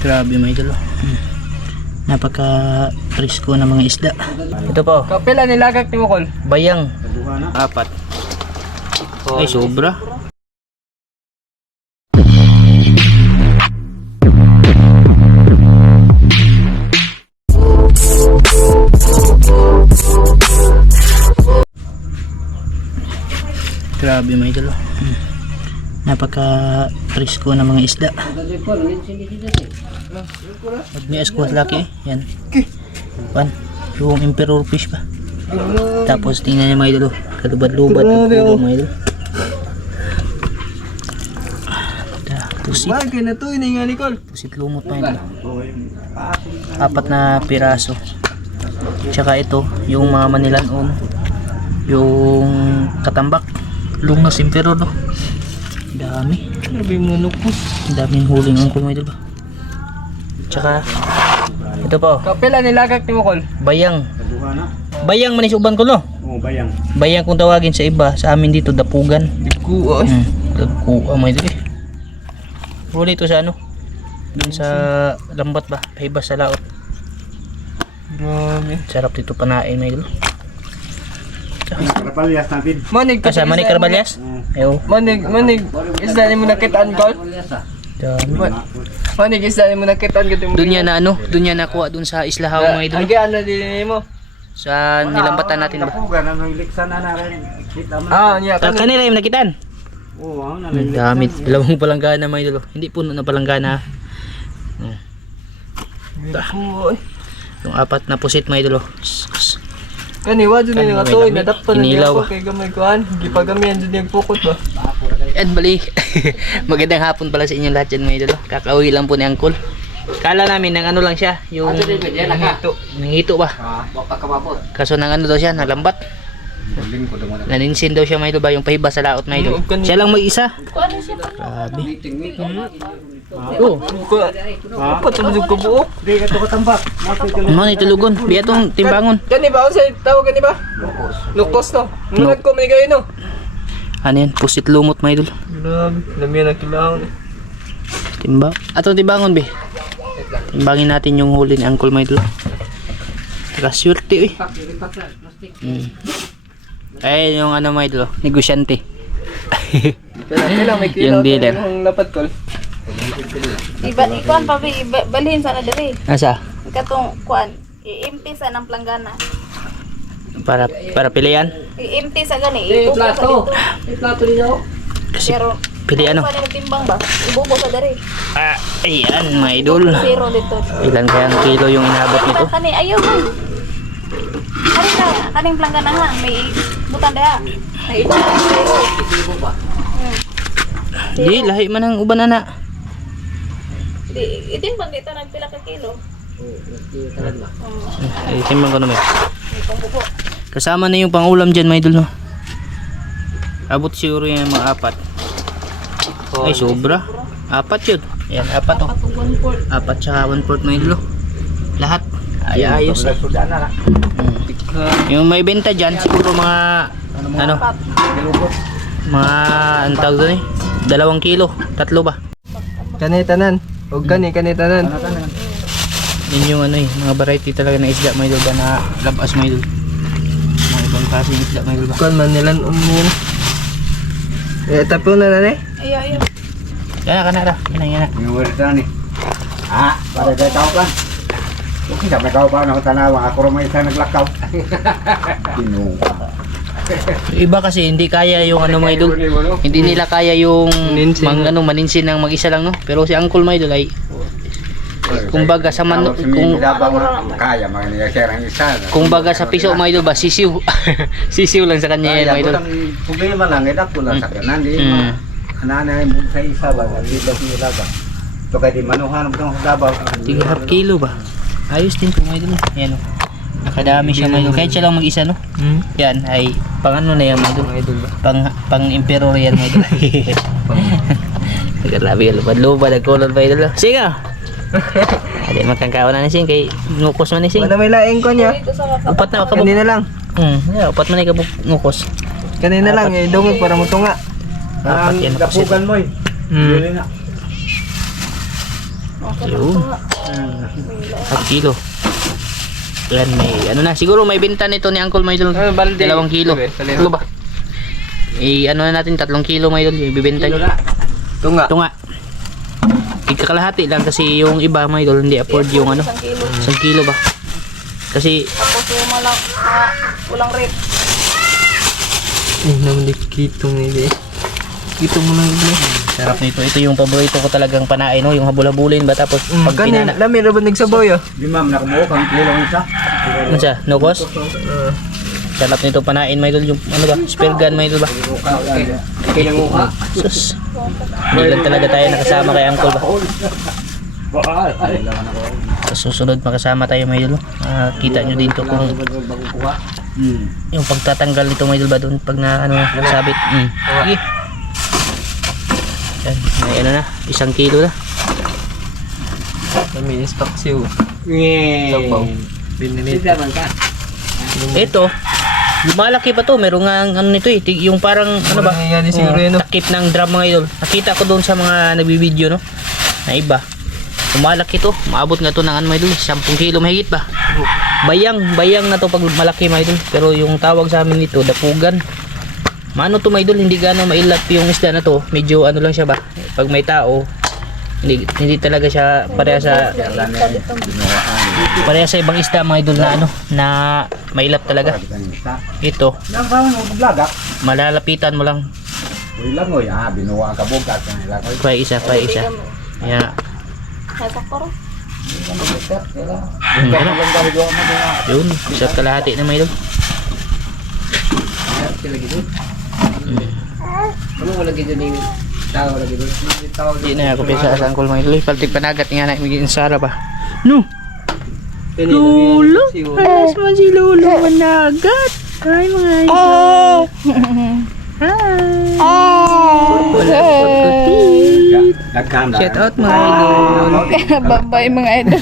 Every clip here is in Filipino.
Grabe mga idol. Napaka presko ng mga isda. Ito po. Kapila nilagak ni Mukol. Bayang. 4. Ay sobra. Grabe mga idol. Napaka presko ng mga isda. May askwat laki. Yan. Yung emperor fish pa. Tapos tingnan niyo mga idol. Kalubad-lubad. Mga idol. Pusit. Bagay na to, ini nga Nicole. Pusit lumot mga idol. 4 na piraso. Tsaka ito, yung mga manilanon. Yung katambak. Lungnas emperor no. Dami. Grabe mo nukos. Daming huling angkol mga idol ba. Tsaka ito po. Kapila nilagak ni Mukol. Bayang. Bayang manis uban ko no. Oh, bayang. Bayang kung tawagin sa iba, sa amin dito dapugan. Dikuha. Dagkuha mga idol eh. Huli ito sa ano? Doon sa lambat ba? Pahibas sa laot. Grabe. Sarap dito panain mga idol. Karapalyas natin. Manig Kasama ni Carvalhas? Ayo. Manig. Isda ni mo nakitaan Col. Dami. Manig isda ni mo nakitaan gito mo. Doon yan na ano? Doon yan nakuha doon sa Isla Hao mga idol. Agi ano din mo. Sa nilambatan natin ba? Dapugan ang iliksan na rin. Kita mo. Niya Kanila yung nakitaan. Oo, ang Ang dami. Dalawang palanggana mga idol. Hindi puno na palanggana. Yung 4 na pusit mga idol. Kaniwa dun ni nga to, Kani, nadapto na inilaw, niya ako kay gamay kuan. Gipagamihan dun yung pukot ba. And bali, magandang hapon pala sa inyo lahat dyan mga idol. Kakauwi lang po ni Angkol. Kala namin nang ano lang siya, yung nangito ba? Kaso nang ano daw siya, nalambat. Naninsin daw siya mga idol ba, yung pahiba sa laot mga idol. Siya lang mag-isa. Grabe. Oh, patulog ko buo. Di ka ito katambak. ano ni tulugon? Biya tong timbangon. Kani ba sa tawag kani ba? Lukos no. Nunod ko manigay no. Ano yan? Pusit lumot mga idol. Grabe, lamian ang kilaon. Timba. Atong timbangon be. Timbangin natin yung huli ni Angkol mga idol. Swerte eh. Ay yung ano mga idol, negosyante. Kailan may Yung kilaon dealer. ang lapat Col. Ikuan pa balhin sana diri. Asa? Katong kuan, i-empty sa ng planggana. Para pilihan. I-empty sa gani, ibubo sa dito. Plato niyo. Kasi Pero pili ano? pa timbang ba? Ibubo sa diri. Ayan mga idol. Zero dito. Ilan kayang kilo yung inabot nito? Kani ayaw mo. Kani ka, kaning planggana ha, may butan dia. May ibubo ba? Di, lahi man ang uban na. Di itimbang dito nagpila ka kilo. Ay, timbang ko naman. May pangbubo. Kasama na yung pangulam dyan mga idol no. Abot siguro yung mga 4. Ay sobra. 4 yun. Ayan 4 oh. 4 tsaka 1/4 mga idol. Lahat. Ay ayos. Yung may benta dyan siguro mga ano mga ang tawag doon eh 2 kilo 3 ba. Kani tanan. Og kani tanan. Yun yung ano eh mga variety talaga na isda mga idol ba na labas mga idol. Mga ibang klase ng isda mga idol ba. Kuan man nilan umun. Tapon na nanay. Ayaw. Yan na. Yan na. Yung wala ni. Para kay tao pa. Kung may tao pa na tanawa, ako rin isa naglakaw. Kinuha. Iba kasi hindi kaya yung ano mga idol. Hindi nila kaya yung maninsin ng mag-isa lang no. Pero si Angkol mga idol ay kumbaga sa man kaya mga niya ang isa. kumbaga sa piso mga idol ba sisiw. Sisiw lang sa kanya yan mga idol. Problema lang ito ko lang sa kanan di. Anana mo sa isa ba dito sila ba. To kay di manuhan mo sa dabaw. 3.5 kilo ba? Ayos din po mga idol. Ayan o. Nakadami siya mga idol. Kahit siya lang mag-isa no. Yan ay pang ano na yan mga idol. Pang emperor yan mga idol. Grabe yung lupad-lupad ang color pa idol. Sige! Hindi magkangkawa na sing kay ngukos man ni sing. Wala may laing ko niya. Upat na kabuk. Kanina lang. Upat man ni kabuk ngukos. Kanina lang dungog para mo tunga. Apat yan na Dapugan mo eh. Mm. Dili na. Yun. Half kilo. Yan, may ano na. Siguro may benta nito ni Uncle Maidol. 2 kilo. Ano ba? Ano na natin, 3 kilo Maidol. Ibibenta niya. Tunga. Ito nga. Ikakalahati lang kasi yung iba Maidol hindi afford yung ano. 1 kilo. 1 kilo ba? Kasi Tapos yung mga ulang rip. Naman di kitong nila eh. Kitong mo lang nila. sarap nito. Ito yung paborito ko talagang panain, no? Yung habul-habulin ba tapos pag pinana. Lami na ba nagsabaw ya? Di ma'am, nakumuha kang kilo isa. Ano siya? No cost? Sarap nito panain, may idol. Yung ano ba? Spear gun, may idol ba? Kailang uha. Sus. Hindi lang talaga tayo nakasama kay Uncle ba? Sa susunod makasama tayo, may idol. Kita nyo dito kung yung pagtatanggal nito, may idol ba doon pag na ano sabit. Sige. Yan, may ano na, 1 kilo na. Lami stock siyo. Sabaw. Binili. Ito, lumalaki pa to. Meron nga ano nito eh. Yung parang ano ba? Yan siguro yun. Takip ng drum mga idol. Nakita ko doon sa mga nagbibideo, no? Na iba. Lumalaki to. Maabot nga to ng ano mga idol. 10 kilo mahigit ba? Bayang na to pag malaki mga idol. Pero yung tawag sa amin nito, dapugan. Mano to mga idol, hindi gano'ng mailat yung isda na to. Medyo ano lang siya ba? Pag may tao, hindi talaga siya pareha sa ibang isda mga idol na ano, na mailap talaga. Ito, malalapitan mo lang. Binuwa ka bugat. Pa isa. Yeah. Nasakto rin. Ano? Yun, isa't kalahati na mga idol. Ano wala gito ning tao lagi doon. Hindi na ako pisa sa Uncle mga idol. Paltig panagat nga na magiging sara ba? No! Lolo! Alas mo si Lolo managat! Hi mga idol! Hi! Wala po kutit! Shout out mga idol! Babay mga idol.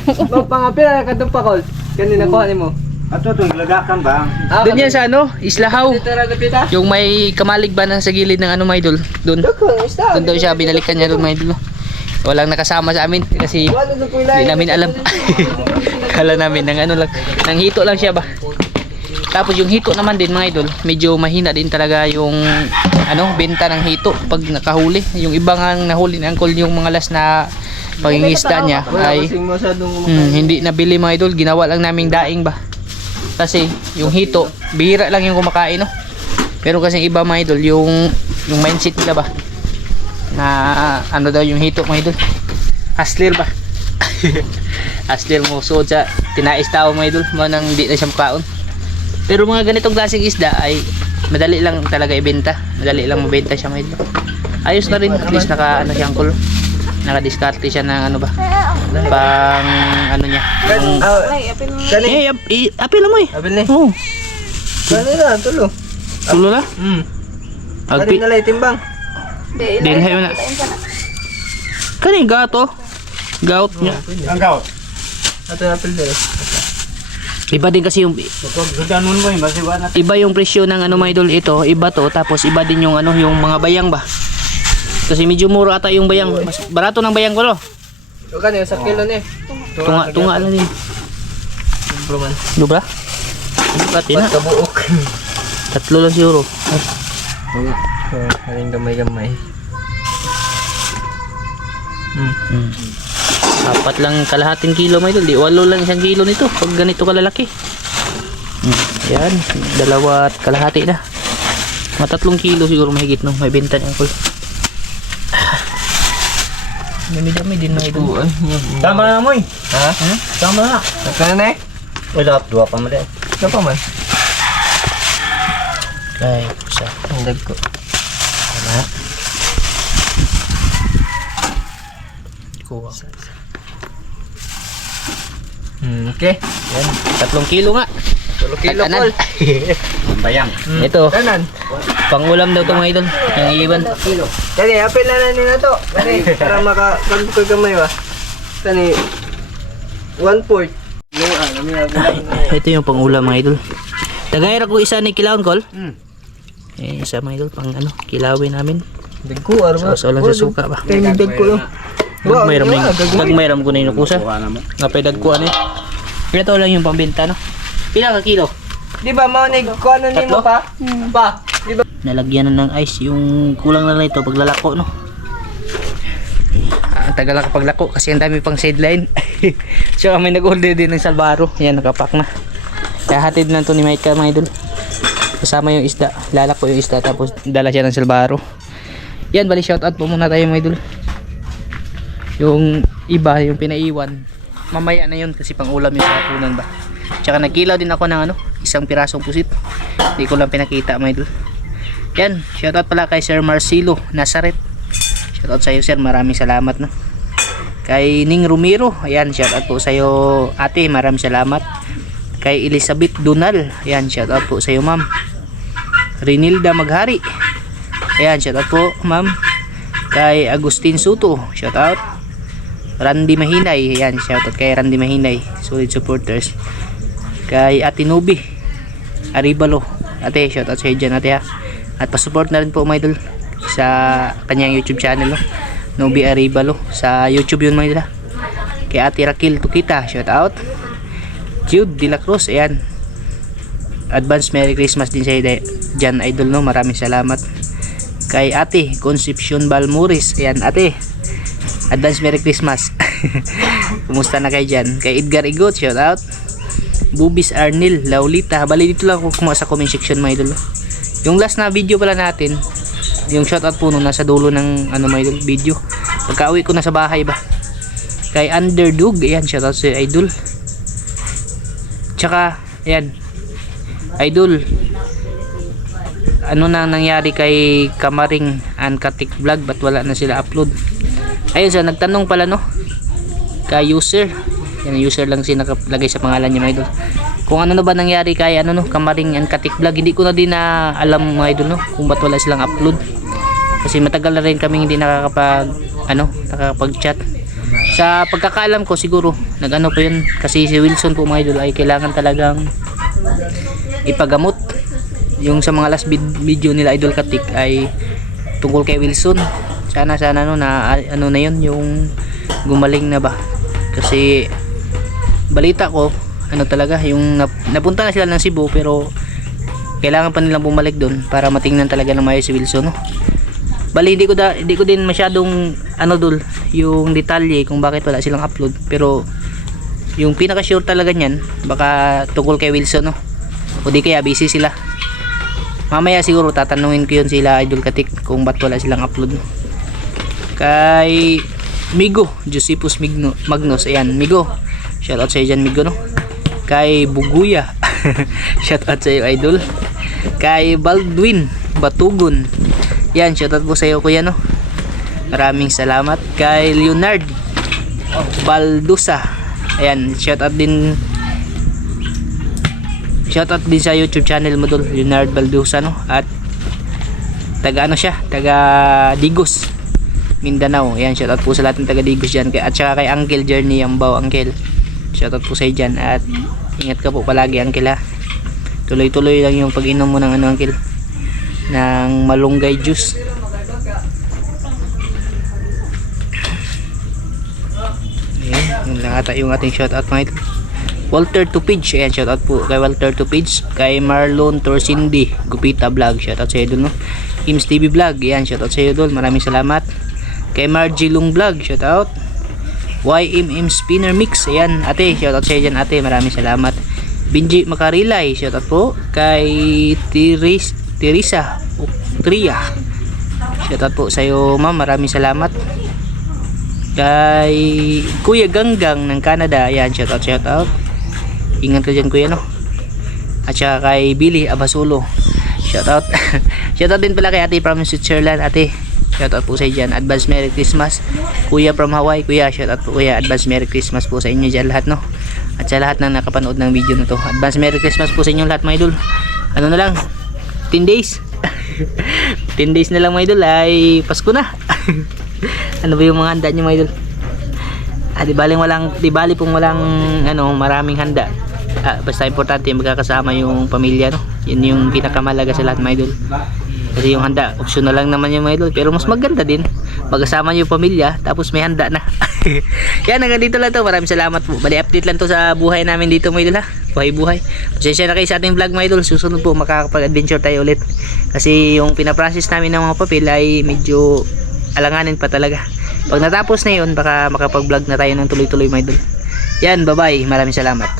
Pangapil ka doon pa kol. Kanina ko mo. Ato itong lagakan ba? Doon yan sa ano? Islahaw! Dito ra gapita. Yung may kamalig ba na sa gilid ng ano mga idol? Doon. Doon daw siya, binalikan niya doon mga idol. Walang nakasama sa amin kasi hindi namin alam. Kala namin ng ano lang, ng hito lang siya ba. Tapos yung hito naman din mga idol, medyo mahina din talaga yung ano, benta ng hito pag nakahuli. Yung ibang ang nahuli ni Uncle, yung mga last na pangingisda niya ay hindi nabili mga idol, ginawa lang naming daing ba. Kasi yung hito, bihira lang yung kumakain, no? Pero kasi iba mga idol, yung mindset nila ba na ano daw yung hito mga idol, hustler ba. Hustler mo suod sa tinais tao mga idol, manang hindi na siya makaon. Pero mga ganitong klaseng isda ay madali lang talaga ibenta, madali lang mabenta siya mga idol. Ayos na rin, at least naka ano siya Uncle, naka-discarte siya ng ano ba, pang ano niya yung, Ay, apin mo. apil mo eh. Abil ni. Oo. Kanina tulo. Tulo na? Agpi. Kanina lay timbang. Din hayo na. Kani gato. Gout niya. Ang gaw. Ato na apil dere. Iba din kasi yung Ganun mo yung basiwa na. iba yung presyo ng ano mga idol ito, iba to, tapos iba din yung ano, yung mga bayang ba. Kasi medyo mura ata yung bayang. Mas barato ng bayang ko, no? O kanina sa kilo ni. Tunga lang din. Bro man. Dubra? Pati na. Kabuok. 3 lang siguro. Kaning gamay-gamay. 4 lang kalahating kilo mga idol. Di 8 lang 1 kilo nito pag ganito kalalaki. Yan, 2.5 na. Mga 3 kilo siguro mahigit, no? May benta niya Uncle. Dami-dami din mga idol. Tama na mo eh. Ha? Tama na. Kana na eh? Wala, 2 pa mo din. Ano pa man? Ay, pusa. Ang dag ko. Tama. Kuha. Okay. Yan, 3 kilo nga. 3 kilo Kanan. kol. Bayang. Ito, Kanan. pangulam daw to mga idol. Yung iiban. Kani apil na nila to. Kani para makapagbuka gamay ba. Kani 1/4. Ito yung pangulam mga idol. Tagayra ko isa ni kilaon kol. Isa mga idol pang ano, kilawin namin. Dag ko arba. Sausaw lang sa suka ba. Kani dag ko yo. Mayroon na yung mayroon ko na yung kusa. Kuha na mo. Napay dagkuan eh. Ito lang yung pambenta no. Pila ka kilo? Di ba maunig ko ano ni mo Tatlo? pa? Pa. Di ba? Nalagyan na ng ice yung kulang na ito paglalako no. Ang tagal lang paglako kasi ang dami pang sideline. So kami nag-order din ng salbaro. Yan nakapack na. Kaya hatid na to ni Micah mga idol. Kasama yung isda. Lalako yung isda tapos dala siya ng salbaro. Yan bali shoutout po muna tayo mga idol. Yung iba yung pinaiwan. Mamaya na yun kasi pang ulam yung hapunan ba. Tsaka nagkilaw din ako ng ano, isang pirasong pusit. Hindi ko lang pinakita mga idol. Yan, shoutout pala kay Sir Marcelo Nazaret. Shoutout sa iyo sir, maraming salamat no. Kay Ning Romero, ayan, shoutout po sa iyo ate, maraming salamat. Kay Elizabeth Donal, ayan, shoutout po sa iyo ma'am. Renilda Maghari, ayan, shoutout po ma'am. Kay Agustin Suto, shoutout. Randy Mahinay, ayan, shoutout kay Randy Mahinay, solid supporters. Kay Ate Nubi Aribalo, ate, shoutout sa iyo dyan ate ha. At pasupport na rin po mga idol sa kanyang YouTube channel no? Nubi Aribalo sa YouTube yun mga idol ha. Kay Ate Raquel Tukita, shoutout. Jude De La Cruz, ayan, advance Merry Christmas din sa iyo dyan idol no, maraming salamat. Kay Ate Concepcion Balmuris, ayan ate, advance Merry Christmas. Kumusta na kayo dyan? Kay Edgar Igot, shoutout. Bubis Arnil Laulita, bali dito lang ako kumuha sa comment section mga idol. Yung last na video pala natin, yung shoutout po nung nasa dulo ng ano mga idol, video pagka-uwi ko na sa bahay ba. Kay Underdog, ayan, shoutout sa idol. Tsaka ayan idol, ano na nangyari kay Kamaring and Katik Vlog, ba't wala na sila upload? Ayun siya, nagtanong pala no, kay user, yan user lang siya nakalagay sa pangalan niya mga idol, kung ano na ba nangyari kay ano no, Kamaring and Katik Vlog. Hindi ko na din na alam mga idol no, kung ba't wala silang upload, kasi matagal na rin kaming hindi nakakapag chat. Sa pagkakaalam ko siguro nag-ano po yun, kasi si Wilson po mga idol ay kailangan talagang ipagamot. Yung sa mga last video nila Idol Katik ay tungkol kay Wilson. Sana no na ano na yun, yung gumaling na ba, kasi balita ko ano talaga yung napunta na sila ng Cebu pero kailangan pa nilang bumalik doon para matingnan talaga ng maayos si Wilson no. Bali hindi ko din masyadong ano dul yung detalye kung bakit wala silang upload, pero yung pinaka sure talaga niyan baka tungkol kay Wilson no, o di kaya busy sila. Mamaya siguro tatanungin ko yun sila Idol Katik kung ba't wala silang upload. Kay Migo Josepus Magnus, ayan Migo, shoutout sa iyo dyan Migo no. Kay Buguya shoutout sa iyo idol. Kay Baldwin Batugon, yan, shoutout po sa iyo kuya no, maraming salamat. Kay Leonard Baldusa, ayan, shoutout din sa YouTube channel mo dul, Leonard Baldusa no. At taga ano siya, taga Digos, Mindanao, ayan, shoutout po sa lahat ng taga Digos dyan. At saka kay Uncle Journey Ambaw, Uncle, shoutout po sa iyo dyan. At ingat ka po palagi Uncle ha, tuloy-tuloy lang yung pag-inom mo ng ano Uncle, ng malunggay juice. Ayan, yun lang ata yung ating shoutout mga ito. Walter Tupage, ayan, shoutout po kay Walter Tupage. Kay Marlon Torsindi Gupita Vlog, shoutout sa iyo dul no. Kims TV Vlog, ayan, shoutout sa iyo dul, maraming salamat. Kay Margie Lung Vlog, shoutout. YMM Spinner Mix, ayan ate, shoutout sa iyo dyan ate, maraming salamat. Benji Makarilay, shoutout po. Kay Teresa Tria, shoutout po sa iyo ma'am, maraming salamat. Kay Kuya Ganggang ng Canada, ayan, shoutout. Ingat ka dyan kuya no. At saka kay Billy Abasulo, shoutout. Shoutout din pala kay ate from Switzerland, ate, shoutout po sa iyo dyan, advance Merry Christmas. Kuya from Hawaii, kuya, shoutout po kuya, advance Merry Christmas po sa inyo dyan lahat no. At sa lahat na nakapanood ng video na to, advance Merry Christmas po sa inyo lahat mga idol. Ano na lang, 10 days 10 days na lang mga idol ay Pasko na. Ano ba yung mga handa nyo mga idol? Di bali pong walang ano, maraming handa. Basta importante magkakasama yung pamilya no. Yun yung pinakamalaga sa lahat mga idol. Kasi yung handa, optional lang naman yung mga idol. Pero mas maganda din. Magkasama yung pamilya, tapos may handa na. Yan, hanggang dito lang to. Maraming salamat po. Bali, update lang to sa buhay namin dito mga idol ha. Buhay-buhay. Pasensya na kayo sa ating vlog mga idol. Susunod po, makakapag-adventure tayo ulit. Kasi yung pinaprocess namin ng mga papel ay medyo alanganin pa talaga. Pag natapos na yun, baka makapag-vlog na tayo ng tuloy-tuloy mga idol. Yan, bye-bye. Maraming salamat.